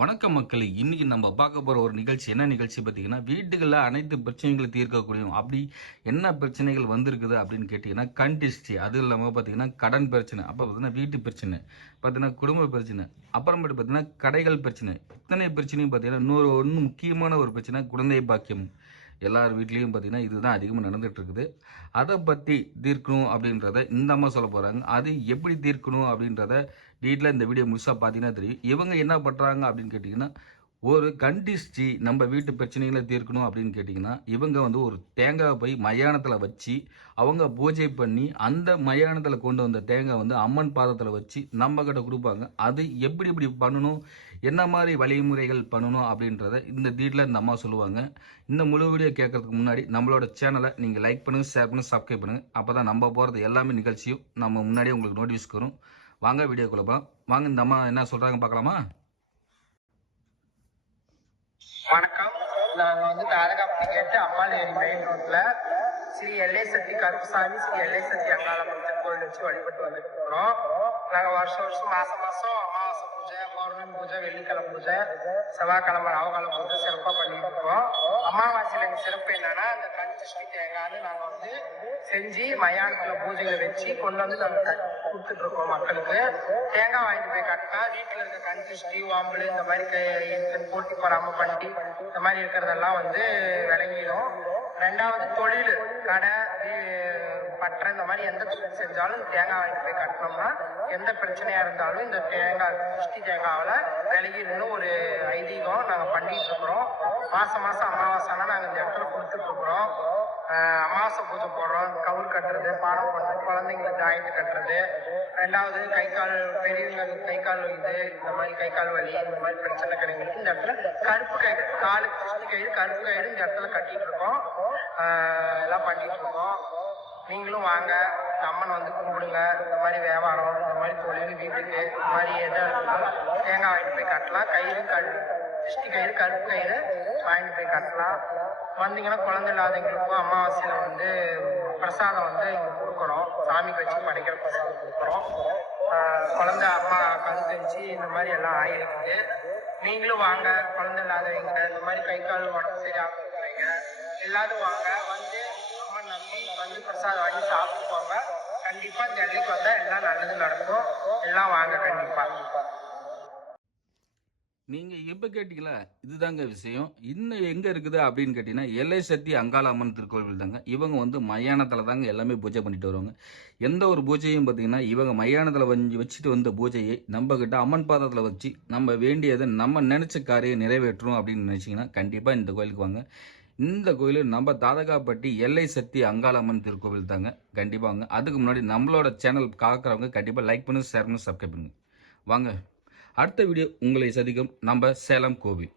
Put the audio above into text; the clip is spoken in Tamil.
வணக்கம் மக்களே. இன்னைக்கு நம்ம பார்க்க போற ஒரு நிகழ்ச்சி என்ன நிகழ்ச்சி பார்த்தீங்கன்னா, வீட்டுகளில் அனைத்து பிரச்சனைகளை தீர்க்கக்கூடிய அப்படி என்ன பிரச்சனைகள் வந்திருக்குது அப்படின்னு கேட்டிங்கன்னா, கண் திஷ்டி, அது இல்லாமல் பார்த்தீங்கன்னா கடன் பிரச்சனை, அப்போ பார்த்தீங்கன்னா வீட்டு பிரச்சனை, பார்த்தீங்கன்னா குடும்ப பிரச்சனை, அப்புறமேட்டு பார்த்தீங்கன்னா கடைகள் பிரச்சனை, இத்தனை பிரச்சனையும் பார்த்தீங்கன்னா இன்னொரு முக்கியமான ஒரு பிரச்சனை குழந்தை பாக்கியம். எல்லார் வீட்லேயும் பார்த்தீங்கன்னா இதுதான் அதிகமாக நடந்துட்டு இருக்குது. அதை பற்றி தீர்க்கணும் அப்படின்றத இந்த அம்மா சொல்ல போகிறாங்க. அது எப்படி தீர்க்கணும் அப்படின்றத டீட்டெயிலாக இந்த வீடியோ முழுசாக பார்த்தீங்கன்னா தெரியும். இவங்க என்ன பண்ணுறாங்க அப்படின்னு கேட்டிங்கன்னா, ஒரு கண்டிஸ்டி நம்ம வீட்டு பிரச்சனைகளை தீர்க்கணும் அப்படின்னு கேட்டிங்கன்னா, இவங்க வந்து ஒரு தேங்காய் போய் மயானத்தில் வச்சு அவங்க பூஜை பண்ணி அந்த மயானத்தில் கொண்டு வந்த தேங்காய் வந்து அம்மன் பாதத்தில் வச்சு நம்ம கிட்ட கொடுப்பாங்க. அது எப்படி இப்படி பண்ணணும், என்ன மாதிரி வழிமுறைகள் பண்ணணும் அப்படின்றத இந்த டீட்டெயிலாக இந்த அம்மா சொல்லுவாங்க. இந்த முழு வீடியோ கேட்கறதுக்கு முன்னாடி நம்மளோட சேனலை நீங்கள் லைக் பண்ணுங்கள், ஷேர் பண்ணுங்கள், சப்ஸ்கிரைப் பண்ணுங்கள். அப்போ தான் நம்ம போகிறது எல்லாமே நிகழ்ச்சியும் நம்ம முன்னாடியே உங்களுக்கு நோட்டிஃபிகேஷன் வரும். வாங்க வீடியோக்குள்ள போகலாம். வாங்க இந்த அம்மா என்ன சொல்கிறாங்க பார்க்கலாமா? வணக்கம். நாங்க வந்து தாரகாப்பட்டி கேட்டு அம்மாளேரி மெயின் ரோட்ல ஸ்ரீ எல்லை சக்தி கருப்புசாமி, ஸ்ரீ எல்லை சக்தி அங்காளம்மன் திருக்கோயில் வச்சு வழிபட்டு வந்துட்டு இருக்கிறோம். நாங்க வருஷம் மாசம் அமாவாசை பூஜை, பௌர்ணமி பூஜை, வெள்ளிக்கிழமை பூஜை, செவ்வாய்க்கிழமை நவகால பூஜை சிறப்பா பண்ணிட்டு இருக்கோம். அமாவாசையில சிறப்பு என்னன்னா, அந்த கண் திருஷ்டி தேங்காய்னு நாங்க வந்து செஞ்சு மயானத்துல பூஜைகளை வச்சு கொண்டு வந்து நாங்க கொடுத்துட்டு இருக்கோம் மக்களுக்கு. தேங்காய் வாங்கிட்டு போய் கட்டினா வீட்டுல இருக்க கண் திருஷ்டி, வாம்பு, இந்த மாதிரி போட்டி பொறாம பண்ணி இந்த மாதிரி இருக்கிறதெல்லாம் வந்து விளங்கிடும். ரெண்டாவது தொழில், கடை, பற்ற, இந்த மாதிரி எந்த தொழில் செஞ்சாலும் தேங்காய் வாங்கிட்டு போய் கட்டினோம்னா எந்த பிரச்சனையா இருந்தாலும் இந்த தேங்காய் திருஷ்டி தேங்காவில் விலகிடுன்னு ஒரு ஐதீகம் நாங்க பண்ணிட்டு இருக்கிறோம். மாசம் அமாவாசைனா நாங்க இந்த இடத்துல கொடுத்துட்டு இருக்கிறோம். அமாவாசை பூஜை போடுறோம், கவுல் கட்டுறது, பாடம் பண்ணுறது, குழந்தைங்களுக்கு ஜாயிண்ட் கட்டுறது. ரெண்டாவது கை கால், பெரியவங்களுக்கு கை கால் இது, இந்த மாதிரி கை கால் வலி, இந்த மாதிரி பிரச்சனை கிடைங்களுக்கு இந்த இடத்துல கருப்பு கயிறு, காலுக்கு திருஷ்டி கயிறு, கருப்பு கயிறு இந்த இடத்துல கட்டிட்டு இருக்கோம். எல்லாம் பண்ணிட்டு இருக்கோம். நீங்களும் வாங்க, இந்த அம்மன் வந்து கும்பிடுங்க. இந்த மாதிரி வியாபாரம், இந்த மாதிரி தொழில், வீட்டுக்கு இந்த மாதிரி எதை இருந்தாலும் தேங்காய் வாங்கிட்டு போய் கட்டலாம். திருஷ்டி கயிறு, கருப்பு கயிறு வாங்கிட்டு போய் கட்டலாம். வந்தீங்கன்னா குழந்தை இல்லாதவங்களுக்கும் அமாவாசையில வந்து பிரசாதம் வந்து இங்க கொடுக்குறோம். சாமிக்கு வச்சு படைக்கிற பிரசாதம் கொடுக்குறோம். குழந்தை அம்மா கருத்தரிச்சு இந்த மாதிரி எல்லாம் ஆயிருக்குது. நீங்களும் வாங்க, குழந்தை இல்லாதவங்க, இந்த மாதிரி கை கால் உடம்பு சரியாக இருக்கிறீங்க எல்லாரும் வாங்க. வந்து அம்மா நம்பி வந்து பிரசாதம் வாங்கி சாப்பிட்டு போங்க. கண்டிப்பா இந்த எல்லைக்கு வந்தா எல்லாம் நல்லது நடக்கும். எல்லாம் வாங்க கண்டிப்பா. நீங்கள் எப்போ கேட்டீங்களா, இதுதாங்க விஷயம். இன்னும் எங்கே இருக்குது அப்படின்னு கேட்டிங்கன்னா, எல்லை சக்தி அங்காளம்மன் திருக்கோவில் தாங்க. இவங்க வந்து மயானத்தில் தாங்க எல்லாமே பூஜை பண்ணிட்டு வருவாங்க. எந்த ஒரு பூஜையும் பார்த்தீங்கன்னா, இவங்க மயானத்தில் வச்சுட்டு வந்த பூஜையை நம்மக்கிட்ட அம்மன் பாதத்தில் வச்சு நம்ம வேண்டியதை நம்ம நினச்ச காரியம் நிறைவேற்றணும் அப்படின்னு நினச்சிங்கன்னா கண்டிப்பாக இந்த கோயிலுக்கு வாங்க. இந்த கோயில் நம்ம தாதகாப்பட்டி எல்லை சக்தி அங்காளம்மன் திருக்கோவில் தாங்க. கண்டிப்பாக வாங்க. அதுக்கு முன்னாடி நம்மளோட சேனல் பார்க்குறவங்க கண்டிப்பாக லைக் பண்ணுங்கள், ஷேர் பண்ணுங்கள், சப்ஸ்கிரைப் பண்ணுங்கள். வாங்க, அடுத்த வீடியோ உங்களை சந்திக்கும் நம்ம சேலம் கோவில்.